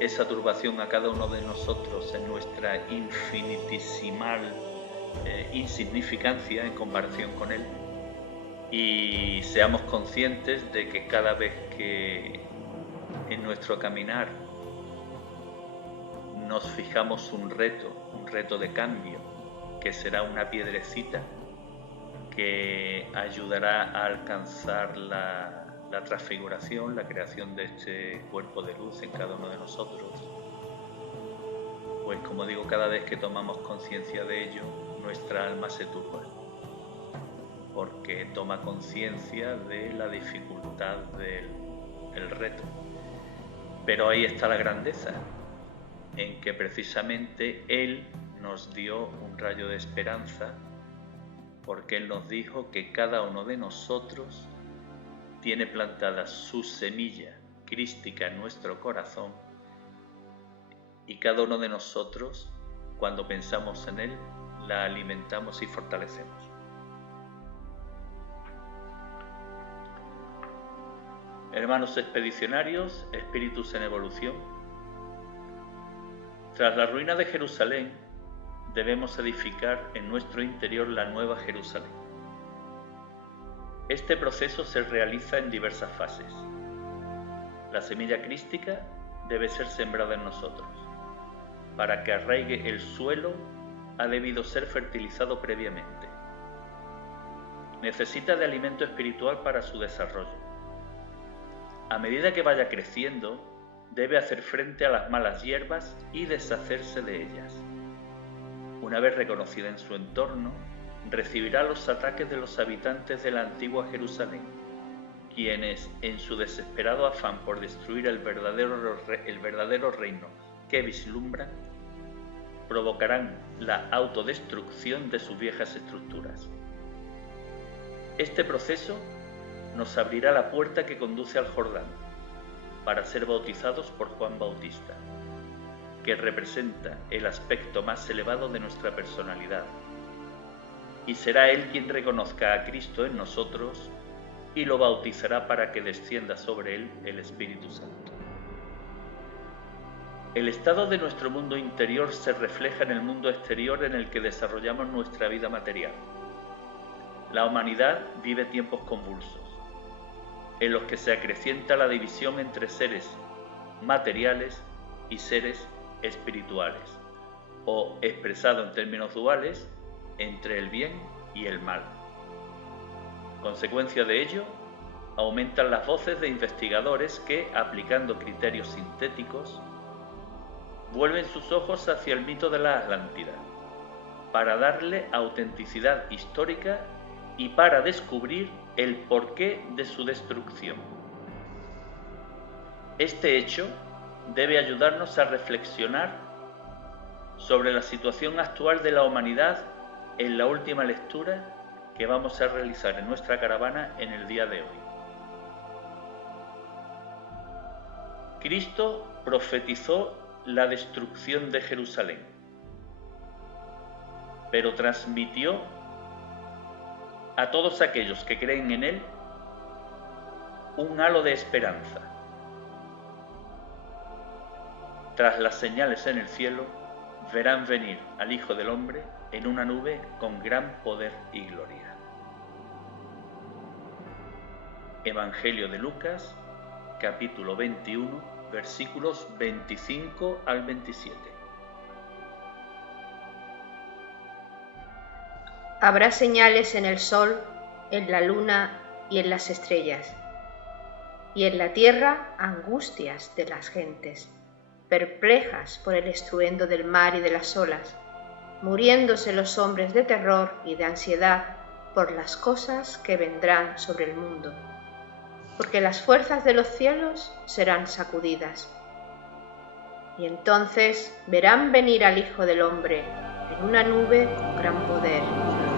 esa turbación a cada uno de nosotros en nuestra infinitesimal insignificancia en comparación con Él, y seamos conscientes de que cada vez que en nuestro caminar nos fijamos un reto de cambio, que será una piedrecita que ayudará a alcanzar la transfiguración, la creación de este cuerpo de luz en cada uno de nosotros, pues como digo, cada vez que tomamos conciencia de ello, nuestra alma se turba, porque toma conciencia de la dificultad del reto. Pero ahí está la grandeza, en que precisamente Él nos dio un rayo de esperanza, porque Él nos dijo que cada uno de nosotros tiene plantada su semilla crística en nuestro corazón, y cada uno de nosotros, cuando pensamos en Él, la alimentamos y fortalecemos. Hermanos expedicionarios, espíritus en evolución, tras la ruina de Jerusalén, debemos edificar en nuestro interior la nueva Jerusalén. Este proceso se realiza en diversas fases. La semilla crística debe ser sembrada en nosotros. Para que arraigue el suelo, ha debido ser fertilizado previamente. Necesita de alimento espiritual para su desarrollo. A medida que vaya creciendo, debe hacer frente a las malas hierbas y deshacerse de ellas. Una vez reconocida en su entorno, recibirá los ataques de los habitantes de la antigua Jerusalén, quienes, en su desesperado afán por destruir el verdadero reino que vislumbran, provocarán la autodestrucción de sus viejas estructuras. Este proceso nos abrirá la puerta que conduce al Jordán, para ser bautizados por Juan Bautista, que representa el aspecto más elevado de nuestra personalidad, y será Él quien reconozca a Cristo en nosotros y lo bautizará para que descienda sobre Él el Espíritu Santo. El estado de nuestro mundo interior se refleja en el mundo exterior en el que desarrollamos nuestra vida material. La humanidad vive tiempos convulsos, en los que se acrecienta la división entre seres materiales y seres espirituales, o, expresado en términos duales, entre el bien y el mal. Consecuencia de ello, aumentan las voces de investigadores que, aplicando criterios sintéticos, vuelven sus ojos hacia el mito de la Atlántida, para darle autenticidad histórica y para descubrir el porqué de su destrucción. Este hecho debe ayudarnos a reflexionar sobre la situación actual de la humanidad en la última lectura que vamos a realizar en nuestra caravana en el día de hoy. Cristo profetizó la destrucción de Jerusalén, pero transmitió a todos aquellos que creen en Él un halo de esperanza. Tras las señales en el cielo, verán venir al Hijo del Hombre en una nube con gran poder y gloria. Evangelio de Lucas, capítulo 21, versículos 25 al 27. Habrá señales en el sol, en la luna y en las estrellas, y en la tierra angustias de las gentes, perplejas por el estruendo del mar y de las olas, muriéndose los hombres de terror y de ansiedad por las cosas que vendrán sobre el mundo, porque las fuerzas de los cielos serán sacudidas. Y entonces verán venir al Hijo del Hombre en una nube con gran poder y gloria.